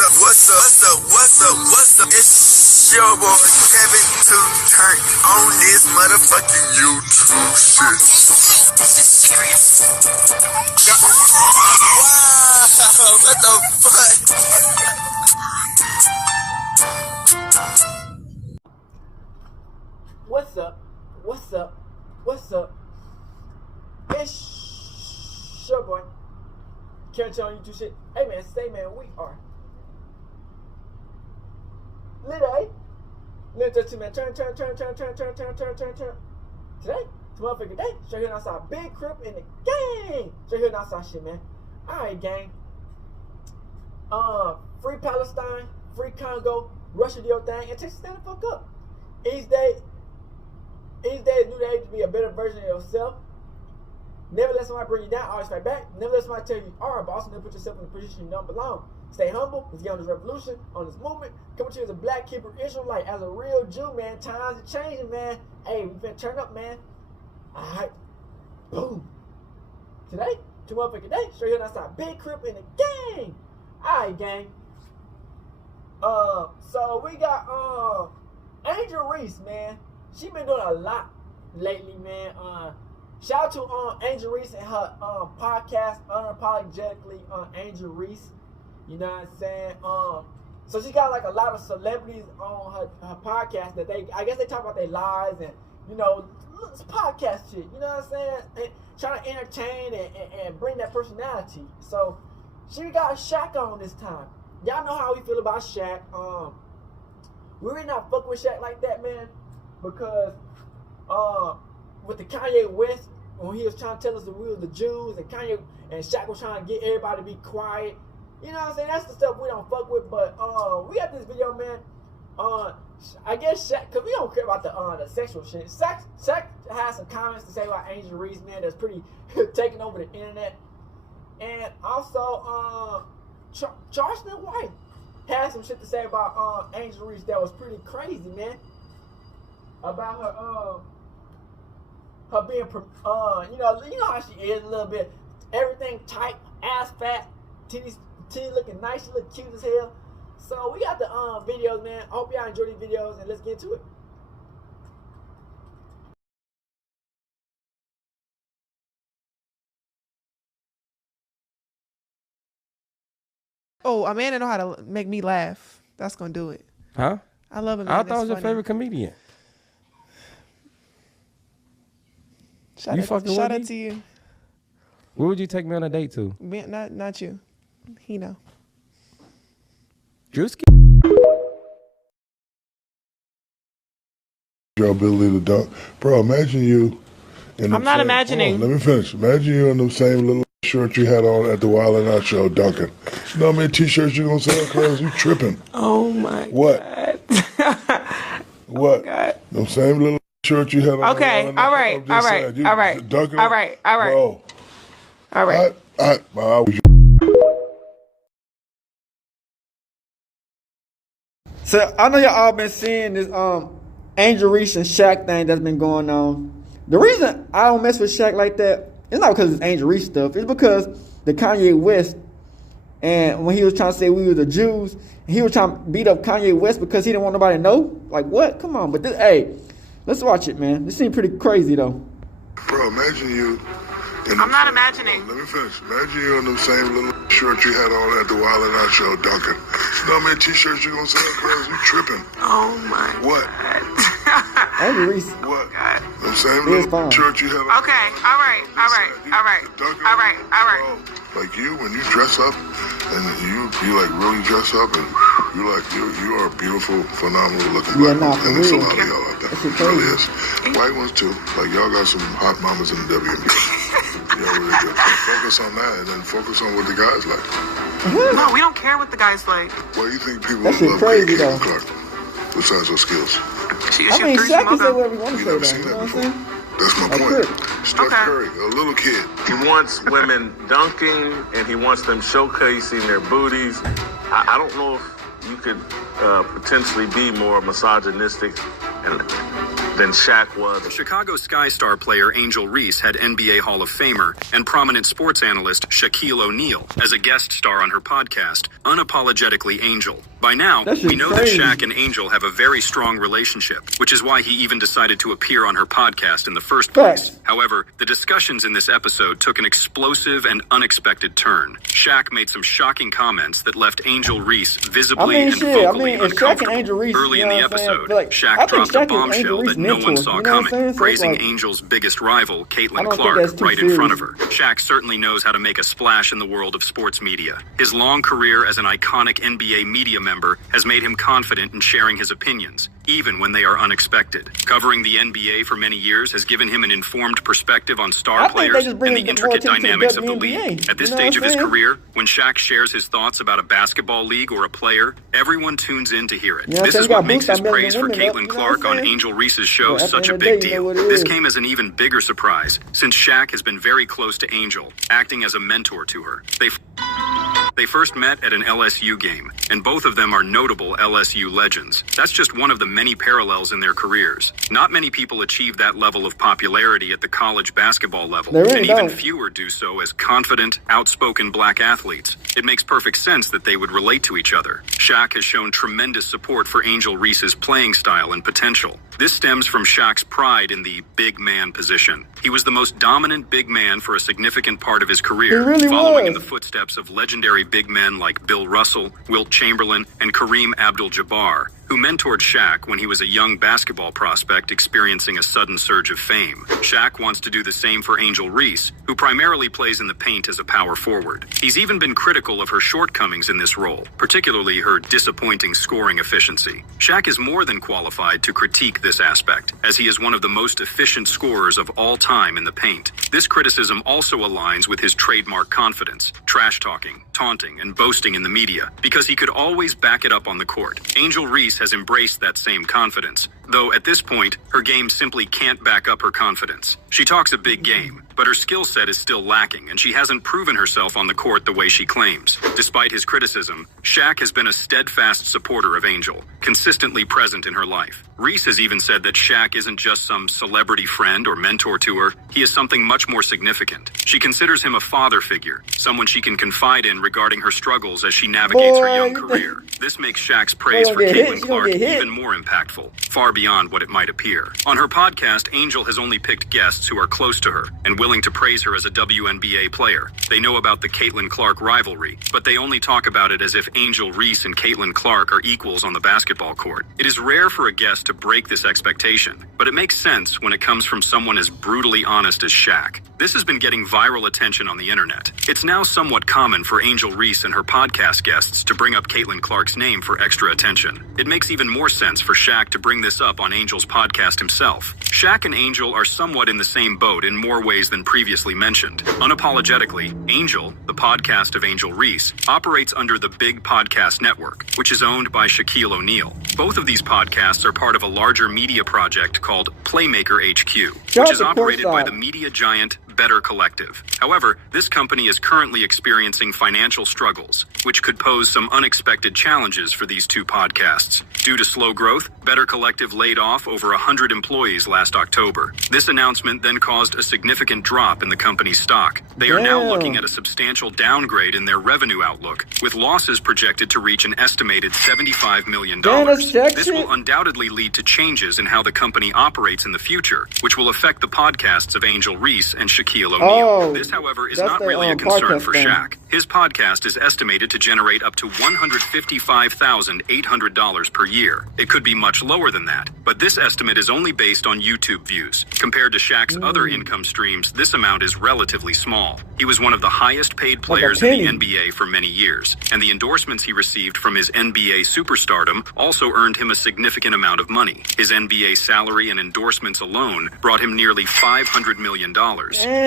What's up? It's your boy Kevin to turn on this motherfucking YouTube shit. This is serious. Wow, what the fuck? What's up? It's your boy Kevin on YouTube shit. Hey man, we are Lit 2 man, turn. Today, it's motherfucking day. Straight here outside, big crib in the gang. Straight here outside shit, man. Alright, gang. Free Palestine, free Congo, Russia do your thing, and Texas stand the fuck up. Each day, new day to be a better version of yourself. Never let somebody bring you down, always fight back. Never let somebody tell you you are a boss, and then put yourself in a position you don't belong. Stay humble. Let's get on this revolution, on this movement. Coming to you as a black Hebrew Israelite, as a real Jew, man. Times are changing, man. Hey, we finna turn up, man. Alright. Boom. Today, two motherfucking day. Straight here outside. Big crib in the gang. Alright, gang. So we got Angel Reese, man. She been doing a lot lately, man. Shout out to Angel Reese and her podcast, Unapologetically, Angel Reese. You know what I'm saying? So she got like a lot of celebrities on her podcast that I guess they talk about their lives and, you know, it's podcast shit. You know what I'm saying? And trying to entertain and bring that personality. So she got Shaq on this time. Y'all know how we feel about Shaq. We really not fucking with Shaq like that, man, because with the Kanye West, when he was trying to tell us that we were the Jews, and Kanye and Shaq was trying to get everybody to be quiet. You know what I'm saying? That's the stuff we don't fuck with. But we got this video, man. I guess Shaq, cause we don't care about the sexual shit. Shaq has some comments to say about Angel Reese, man. That's pretty taking over the internet. And also, Charleston White had some shit to say about Angel Reese that was pretty crazy, man. About her being, you know how she is a little bit. Everything tight, ass fat, titties looking nice, she look cute as hell. So we got the videos, man. I hope y'all enjoy these videos, and let's get into it. Oh, Amanda know how to make me laugh. That's gonna do it. Huh? I love Amanda. I thought it was your favorite comedian. Shout out to you. Where would you take me on a date to? Not you. He know. Drewski? Your ability to dunk. Bro, imagine you in I'm not imagining. Let me finish. Imagine you in the same little shirt you had on at the Wild 'N Out show dunking. You know how many t-shirts you gonna sell, cuz? You tripping. Oh my what? God. What? Oh God. The same little shirt you had on. Okay, all right. Bro. All right. So I know y'all all been seeing this Angel Reese and Shaq thing that's been going on. The reason I don't mess with Shaq like that, it's not because it's Angel Reese stuff. It's because the Kanye West, and when he was trying to say we were the Jews, he was trying to beat up Kanye West because he didn't want nobody to know. Like what? Come on, but this, hey, let's watch it, man. This seems pretty crazy though. Bro, imagine you. I'm not imagining. Let me finish. Imagine you in the same little shirt you had on at the Wild 'N Out show dunking. You know how many t-shirts you gonna sell, cuz? You tripping. Oh my What? God. Angel Reese. What? God. The same little shirt you had on. Okay, all right. Bro, like you, when you dress up and you like really dress up and you are a beautiful, phenomenal looking black woman. And there's a lot of y'all out there. It really is. White ones too. Like y'all got some hot mamas in the WNBA. Y'all really good. So focus on that and then focus on what the guys like. No, we don't care what the guys like. Why do you think people That love shit crazy though. Clark? Besides those skills. I mean, Shaq can say whatever he wants to say, though. You know what I'm saying? That's my point. Steph Curry, a little kid. He wants women dunking, and he wants them showcasing their booties. I don't know if you could potentially be more misogynistic than Shaq was. Chicago Sky Star player Angel Reese had NBA Hall of Famer and prominent sports analyst Shaquille O'Neal as a guest star on her podcast, Unapologetically Angel. By now, we know that Shaq and Angel have a very strong relationship, which is why he even decided to appear on her podcast in the first place. However, the discussions in this episode took an explosive and unexpected turn. Shaq made some shocking comments that left Angel Reese visibly and vocally uncomfortable. Early in the episode, Shaq dropped a bombshell that no one saw coming, praising Angel's biggest rival, Caitlin Clark, right in front of her. Shaq certainly knows how to make a splash in the world of sports media. His long career as an iconic NBA media member has made him confident in sharing his opinions, even when they are unexpected. Covering the NBA for many years has given him an informed perspective on star players and the intricate dynamics of the league. At this stage of his career, when Shaq shares his thoughts about a basketball league or a player, everyone tunes in to hear it. This is what makes his praise for Caitlin Clark on Angel Reese's show such a big deal. This came as an even bigger surprise, since Shaq has been very close to Angel, acting as a mentor to her. They first met at an LSU game, and both of them are notable LSU legends. That's just one of the many parallels in their careers. Not many people achieve that level of popularity at the college basketball level, and even fewer do so as confident, outspoken black athletes. It makes perfect sense that they would relate to each other. Shaq has shown tremendous support for Angel Reese's playing style and potential. This stems from Shaq's pride in the big man position. He was the most dominant big man for a significant part of his career, following in the footsteps of legendary big men like Bill Russell, Wilt Chamberlain, and Kareem Abdul-Jabbar, who mentored Shaq when he was a young basketball prospect experiencing a sudden surge of fame. Shaq wants to do the same for Angel Reese, who primarily plays in the paint as a power forward. He's even been critical of her shortcomings in this role, particularly her disappointing scoring efficiency. Shaq is more than qualified to critique this aspect, as he is one of the most efficient scorers of all time in the paint. This criticism also aligns with his trademark confidence, trash-talking, taunting, and boasting in the media, because he could always back it up on the court. Angel Reese has embraced that same confidence, though at this point, her game simply can't back up her confidence. She talks a big game, but her skill set is still lacking, and she hasn't proven herself on the court the way she claims. Despite his criticism, Shaq has been a steadfast supporter of Angel, consistently present in her life. Reese has even said that Shaq isn't just some celebrity friend or mentor to her, he is something much more significant. She considers him a father figure, someone she can confide in regarding her struggles as she navigates her young career. This makes Shaq's praise for Caitlin Clark even more impactful, far beyond what it might appear. On her podcast, Angel has only picked guests who are close to her and willing to praise her as a WNBA player. They know about the Caitlin Clark rivalry, but they only talk about it as if Angel Reese and Caitlin Clark are equals on the basketball court. It is rare for a guest to break this expectation, but it makes sense when it comes from someone as brutally honest as Shaq. This has been getting viral attention on the internet. It's now somewhat common for Angel Reese and her podcast guests to bring up Caitlin Clark's name for extra attention. It makes even more sense for Shaq to bring this up on Angel's podcast himself. Shaq and Angel are somewhat in the same boat in more ways than previously mentioned. Unapologetically, Angel, the podcast of Angel Reese, operates under the Big Podcast Network, which is owned by Shaquille O'Neal. Both of these podcasts are part of a larger media project called Playmaker HQ, which is operated by the media giant Better Collective. However, this company is currently experiencing financial struggles, which could pose some unexpected challenges for these two podcasts. Due to slow growth, Better Collective laid off over 100 employees last October. This announcement then caused a significant drop in the company's stock. They are now looking at a substantial downgrade in their revenue outlook, with losses projected to reach an estimated $75 million. This will undoubtedly lead to changes in how the company operates in the future, which will affect the podcasts of Angel Reese and Shaquille O'Neal. This, however, is not really a concern for Shaq. His podcast is estimated to generate up to $155,800 per year. It could be much lower than that, but this estimate is only based on YouTube views. Compared to Shaq's other income streams, this amount is relatively small. He was one of the highest paid players in the NBA for many years, and the endorsements he received from his NBA superstardom also earned him a significant amount of money. His NBA salary and endorsements alone brought him nearly $500 million.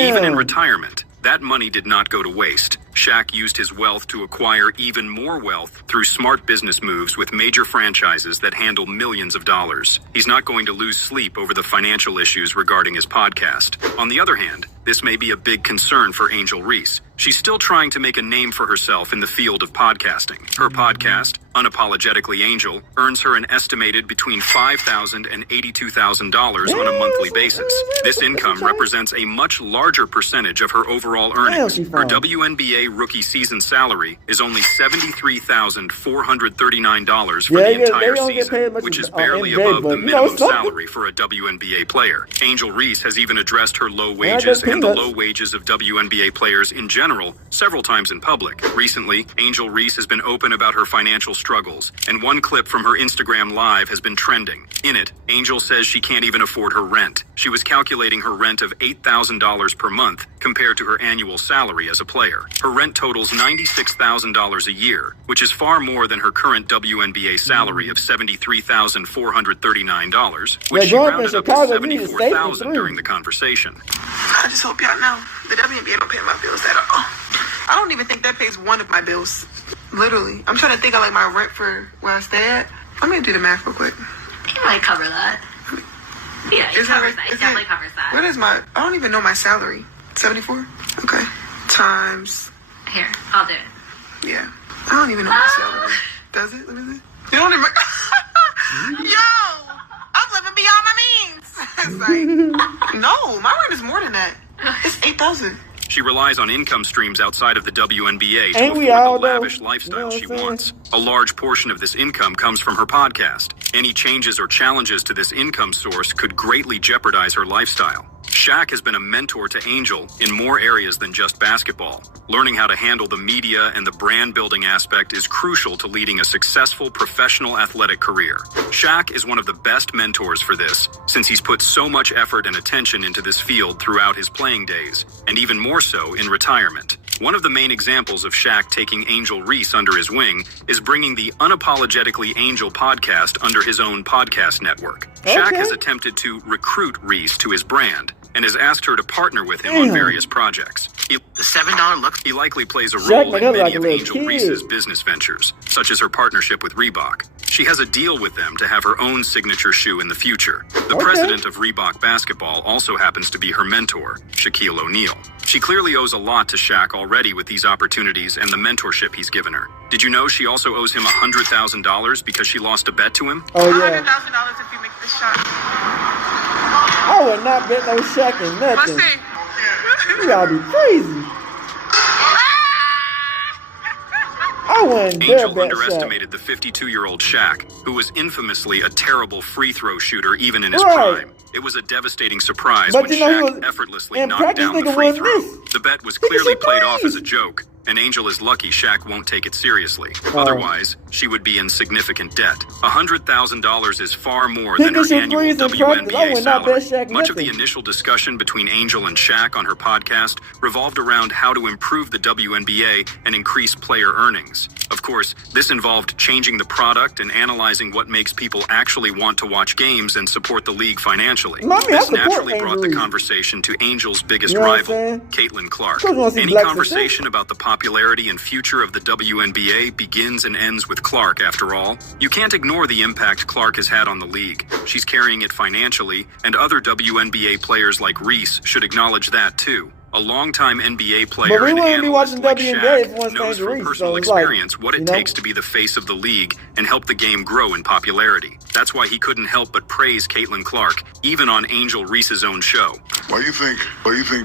Even in retirement, that money did not go to waste. Shaq used his wealth to acquire even more wealth through smart business moves with major franchises that handle millions of dollars. He's not going to lose sleep over the financial issues regarding his podcast. On the other hand, This may be a big concern for Angel Reese. She's still trying to make a name for herself in the field of podcasting. Her podcast, Unapologetically Angel, earns her an estimated between $5,000 and $82,000 on a monthly basis. This income represents a much larger percentage of her overall earnings. Her WNBA rookie season salary is only $73,439 for the entire season, which is barely above the minimum salary for a WNBA player. Angel Reese has even addressed her low wages and the low wages of WNBA players in general several times in public. Recently, Angel Reese has been open about her financial struggles, and one clip from her Instagram Live has been trending. In it, Angel says she can't even afford her rent. She was calculating her rent of $8,000 per month compared to her annual salary as a player. Her rent totals $96,000 a year, which is far more than her current WNBA salary of $73,439, which she rounded up to $74,000 during the conversation. I just hope y'all know the WNBA don't pay my bills at all. I don't even think that pays one of my bills. Literally. I'm trying to think of like my rent for where I stay at. I'm going to do the math real quick. It might cover that. Yeah, it covers that. It definitely covers that. What is my... I don't even know my salary. 74? Okay. Times... Here, I'll do it. Yeah. I don't even know my salary. Does it? Let me see. You don't even... Yo! I'm living beyond my means. It's like... No, my rent is more than that. It's $8,000. She relies on income streams outside of the WNBA to afford the lavish lifestyle she wants. A large portion of this income comes from her podcast. Any changes or challenges to this income source could greatly jeopardize her lifestyle. Shaq has been a mentor to Angel in more areas than just basketball. Learning how to handle the media and the brand building aspect is crucial to leading a successful professional athletic career. Shaq is one of the best mentors for this, since he's put so much effort and attention into this field throughout his playing days, and even more so in retirement. One of the main examples of Shaq taking Angel Reese under his wing is bringing the Unapologetically Angel podcast under his own podcast network. Shaq has attempted to recruit Reese to his brand and has asked her to partner with him on various projects. The $7 look. He likely plays a role in many of Angel Reese's business ventures, such as her partnership with Reebok. She has a deal with them to have her own signature shoe in the future. The president of Reebok Basketball also happens to be her mentor, Shaquille O'Neal. She clearly owes a lot to Shaq already with these opportunities and the mentorship he's given her. Did you know she also owes him $100,000 because she lost a bet to him? Oh, yeah. $100,000 if you make this shot. I would not bet no Shaq in nothing. Let's see. You gotta be crazy. I wouldn't dare Angel bet underestimated the 52-year-old Shaq, who was infamously a terrible free throw shooter even in his Right. prime. It was a devastating surprise But when you know, he Shaq was- effortlessly in knocked practice, down the nigga free won throw. this. The bet was Nigga clearly should played off threes. as a joke, and Angel is lucky Shaq won't take it seriously. Otherwise, she would be in significant debt. $100,000 is far more than Nigga her should annual threes in practice. I WNBA would not bet salary. Shaq Much of the nothing. initial discussion between Angel and Shaq on her podcast revolved around how to improve the WNBA and increase player earnings. Of course, this involved changing the product and analyzing what makes people actually want to watch games and support the league financially. Mommy, I This support naturally brought the Angel Reese. conversation to Angel's biggest You know what I'm rival, saying? Caitlin Clark. Of course we wanna see Any black conversation about the popularity and future of the WNBA begins and ends with Clark, after all. You can't ignore the impact Clark has had on the league. She's carrying it financially, and other WNBA players like Reese should acknowledge that too. A longtime NBA player we and wouldn't be analyst watching like WNBA if it Shaq wasn't knows Angel from Reese, personal so it's like, experience what it you know? takes to be the face of the league and help the game grow in popularity. That's why he couldn't help but praise Caitlin Clark, even on Angel Reese's own show. Why you think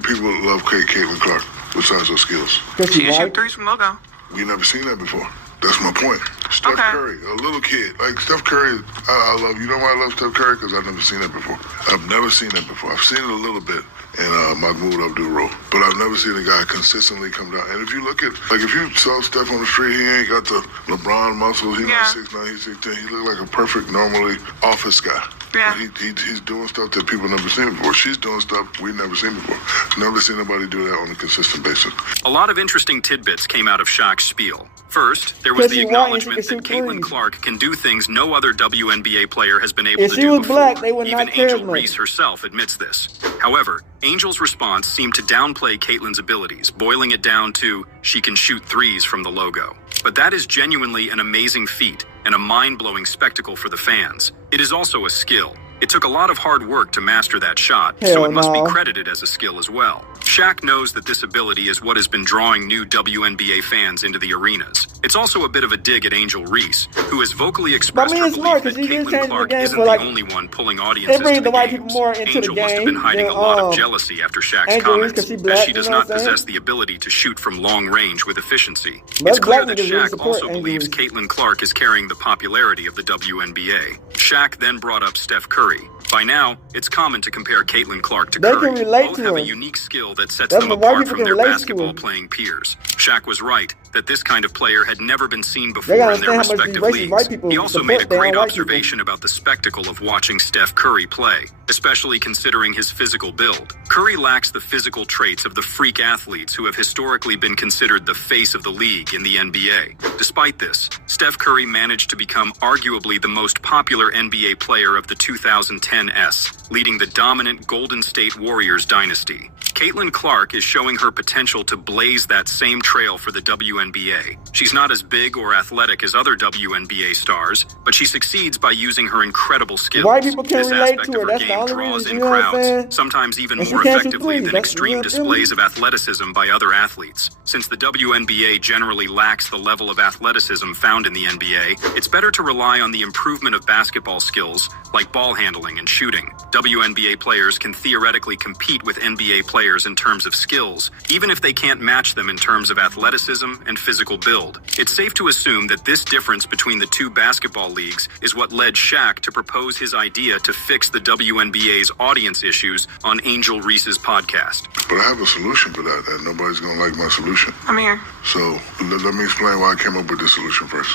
people love Caitlin Clark besides her skills? Cause She she can shoot white. threes from logo. We never seen that before. That's my point. Steph Okay. Curry, a little kid. Like Steph Curry, I love. You know why I love Steph Curry? Because I've never seen that before. I've never seen that before. I've seen it a little bit in Mahmoud Abdul-Roh, but I've never seen a guy consistently come down. And if you look at, like, if you saw Steph on the street, he ain't got the LeBron muscles. He's not 6'9", he's 6'10". He look like a perfect, normally office guy. Yeah. But he's doing stuff that people never seen before. She's doing stuff we've never seen before. Never seen nobody do that on a consistent basis. A lot of interesting tidbits came out of Shaq's spiel. First, there was Cause the she white and she acknowledgement can that shoot Caitlin threes. Clark can do things no other WNBA player has been able If to she do was before. black, they would Even not care as Angel much. Reese herself admits this. However, Angel's response seemed to downplay Caitlin's abilities, boiling it down to, she can shoot threes from the logo. But that is genuinely an amazing feat and a mind-blowing spectacle for the fans. It is also a skill. It took a lot of hard work to master that shot, so it must be credited as a skill as well. Shaq knows that this ability is what has been drawing new WNBA fans into the arenas. It's also a bit of a dig at Angel Reese, who has vocally expressed her belief that Caitlin Clark isn't the only one pulling audiences to the games. Angel must have been hiding a lot of jealousy after Shaq's comments, as she does not possess the ability to shoot from long range with efficiency. It's clear that Shaq also believes Caitlin Clark is carrying the popularity of the WNBA. Shaq then brought up Steph Curry. By now, it's common to compare Caitlin Clark to Curry. Both have a unique skill that sets them apart from their basketball-playing peers. Shaq was right that this kind of player had never been seen before in their respective leagues. He also made a great observation about the spectacle of watching Steph Curry play, especially considering his physical build. Curry lacks the physical traits of the freak athletes who have historically been considered the face of the league in the NBA. Despite this, Steph Curry managed to become arguably the most popular NBA player of the 2010s, leading the dominant Golden State Warriors dynasty. Caitlin Clark is showing her potential to blaze that same trail for the WNBA. She's not as big or athletic as other WNBA stars, but she succeeds by using her incredible skills. White people can't This relate aspect to her. of her That's the game only draws reason, in you know what I'm saying? crowds, sometimes even And she more can't shoot effectively threes. than That's extreme real displays of athleticism by other athletes. Since the WNBA generally lacks the level of athleticism found in the NBA, it's better to rely on the improvement of basketball skills like ball handling and shooting. WNBA players can theoretically compete with NBA players in terms of skills, even if they can't match them in terms of athleticism and physical build. It's safe to assume that this difference between the two basketball leagues is what led Shaq to propose his idea to fix the WNBA's audience issues on Angel Reese's podcast. But I have a solution for that, and nobody's gonna like my solution. I'm here. So let me explain why I came up with this solution first.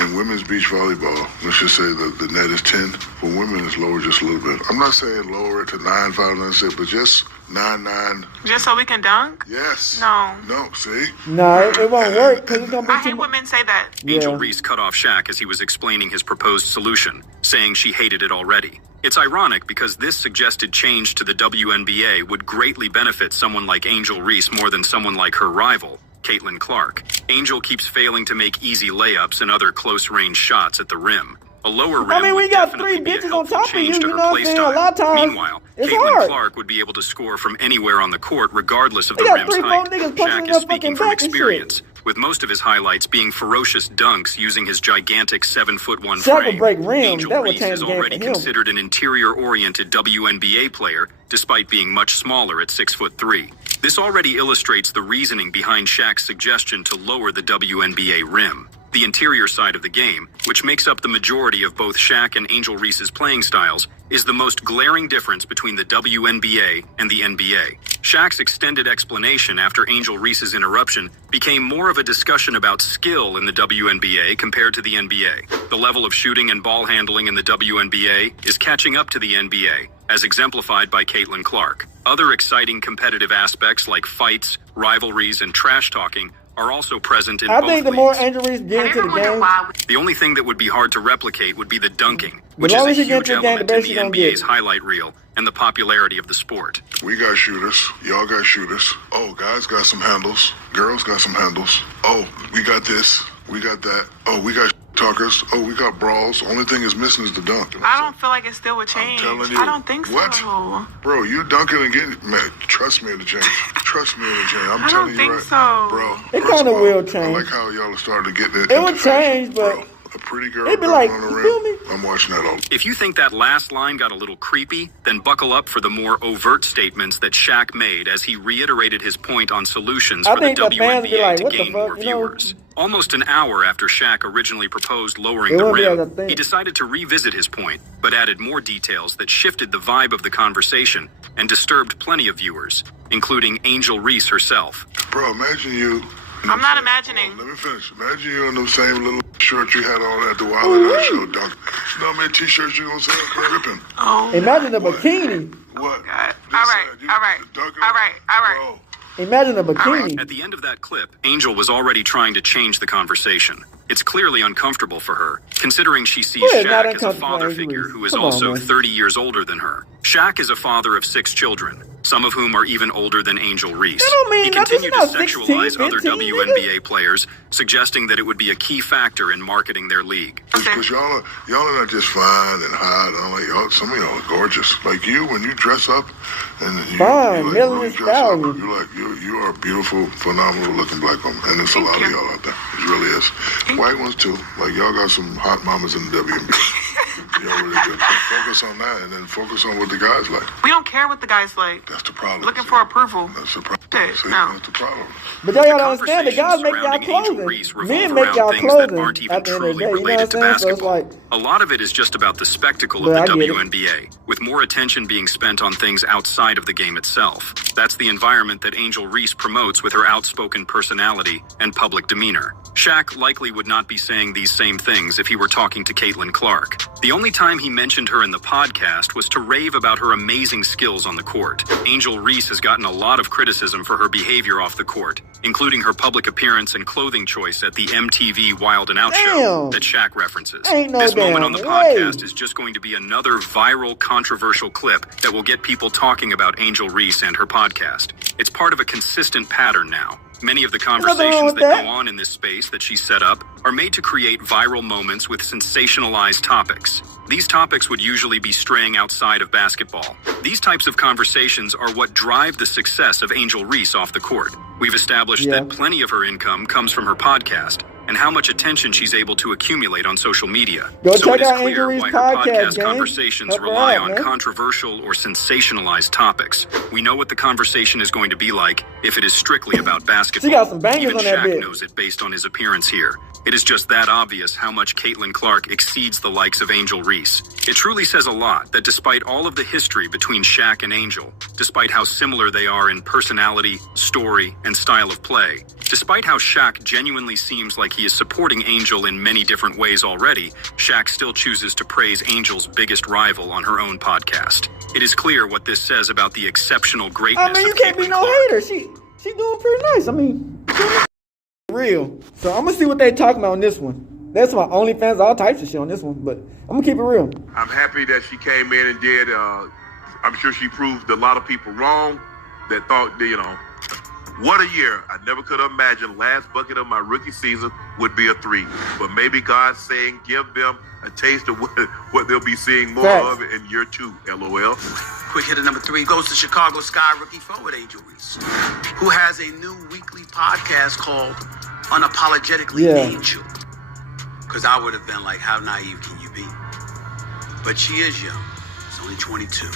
In women's beach volleyball, let's just say the net is 10. For women, it's lower just a little bit. I'm not saying lower it to 9, 5, 9, 6, but just 9, 9. Just so we can dunk? Yes. No. No, see? No, it won't work because it's gonna be I too hate much. women say that. Angel Reese cut off Shaq as he was explaining his proposed solution, saying she hated it already. It's ironic because this suggested change to the WNBA would greatly benefit someone like Angel Reese more than someone like her rival, Caitlin Clark. Angel keeps failing to make easy layups and other close-range shots at the rim. A lower rim we would got definitely three be a bitches on helpful top of change you, to you her know what I'm play saying? A style. lot of times, Meanwhile, it's Caitlin hard. Clark would be able to score from anywhere on the court regardless of the They got rim's 3, 4 height. niggas punching Shaq in is her speaking fucking from back and shit. experience, with most of his highlights being ferocious dunks using his gigantic 7'1" Shaq would frame. break rims. Angel That would Reese change is the game already for him. considered an interior-oriented WNBA player, despite being much smaller at 6'3". This already illustrates the reasoning behind Shaq's suggestion to lower the WNBA rim. The interior side of the game, which makes up the majority of both Shaq and Angel Reese's playing styles, is the most glaring difference between the WNBA and the NBA. Shaq's extended explanation after Angel Reese's interruption became more of a discussion about skill in the WNBA compared to the NBA. The level of shooting and ball handling in the WNBA is catching up to the NBA, as exemplified by Caitlin Clark. Other exciting competitive aspects like fights, rivalries, and trash talking are also present in both I think the more leagues. Angel Reese get into the game, The only thing that would be hard to replicate would be the dunking, The which is a longer she gets huge into the game, element the in better the she gonna NBA's get. highlight reel and the popularity of the sport. We got shooters. Y'all got shooters. Oh, guys got some handles. Girls got some handles. Oh, we got this. We got that. Oh, we got talkers. Oh, we got brawls. Only thing is missing is the dunk. I don't feel like it still would change. I'm telling you. I don't think so. What? Bro, you dunking and getting... Man, trust me, it'll change. Trust me, it'll change. I'm I telling don't you think right. so. Bro, It first kinda of all, will I change. like how y'all are starting to get that. It would into fashion. change, but Bro, a pretty girl it'd be dunking like, on the you rim, feel me? I'm watching that all. If you think that last line got a little creepy, then buckle up for the more overt statements that Shaq made as he reiterated his point on solutions I for the think the fans be WNBA like, to what the gain fuck, more you know? viewers. Almost an hour after Shaq originally proposed lowering It the wouldn't be as a rim, thing. he decided to revisit his point, but added more details that shifted the vibe of the conversation and disturbed plenty of viewers, including Angel Reese herself. Bro, imagine you... I'm not imagining. Let me finish. Imagine you in the same little shirt you had on at the Wild and Out show, dunk. You know how many t-shirts you gonna sell? Ripping. Oh. imagine a bikini. What? God. Just All right. said, you All right. dunking- All right. All right. Bro, Imagine a bikini. At the end of that clip, Angel was already trying to change the conversation. It's clearly uncomfortable for her, considering she sees Yeah, not Shaq as a uncomfortable, father Angel figure Reese. who is Come on, also man. 30 years older than her. Shaq is a father of 6 children. some of whom are even older than Angel Reese. That don't mean He nothing. continued to She's not sexualize 16, other 15, WNBA players, suggesting that it would be a key factor in marketing their league. Because y'all are not just fine and hot. Some of y'all are gorgeous. Like you, when you dress up and you really dress up, you are a beautiful, phenomenal looking black woman. And there's a lot of y'all out there. It really is. White ones too. Like y'all got some hot mamas in the WNBA. Y'all really good. Focus on that and then focus on what the guys like. We don't care what the guys like. That's the problem. Looking for approval. That's the problem. See, no. That's the problem. But y'all gotta understand, the guys make y'all clothing. Men make y'all clothing at the end of the day. You know what I'm saying? So it's like, a lot of it is just about the spectacle of the WNBA, with more attention being spent on things outside of the game itself. That's the environment that Angel Reese promotes with her outspoken personality and public demeanor. Shaq likely would not be saying these same things if he were talking to Caitlin Clark. The only time he mentioned her in the podcast was to rave about her amazing skills on the court. Angel Reese has gotten a lot of criticism for her behavior off the court, including her public appearance and clothing choice at the MTV Wild 'N Out show that Shaq references. This moment on the podcast is just going to be another viral, controversial clip that will get people talking about Angel Reese and her podcast. It's part of a consistent pattern now. Many of the conversations that go on in this space that she set up are made to create viral moments with sensationalized topics. These topics would usually be straying outside of basketball. These types of conversations are what drive the success of Angel Reese off the court. We've established that plenty of her income comes from her podcast and how much attention she's able to accumulate on social media. So it is clear why her podcast conversations rely on controversial or sensationalized topics. We know what the conversation is going to be like if it is strictly about basketball. She got some bangers Even on that Shaq bit. knows it based on his appearance here. It is just that obvious how much Caitlin Clark exceeds the likes of Angel Reese. It truly says a lot that despite all of the history between Shaq and Angel, despite how similar they are in personality, story, and style of play, despite how Shaq genuinely seems like he is supporting Angel in many different ways already, Shaq still chooses to praise Angel's biggest rival on her own podcast. It is clear what this says about the exceptional greatness of you can't be Caitlin no Clark. hater. She doing pretty nice. I mean, real. So I'm gonna see what they talking about on this one. That's my OnlyFans, all types of shit on this one, but I'm gonna keep it real. I'm happy that she came in and did. I'm sure she proved a lot of people wrong that thought, what a year. I never could have imagined last bucket of my rookie season would be a 3. But maybe God's saying give them a taste of what they'll be seeing more of in year 2, LOL. Quick hitter number 3 goes to Chicago Sky rookie forward Angel Reese, who has a new weekly podcast called Unapologetically Angel. Because I would have been like, how naive can you be? But she is young. She's only 22.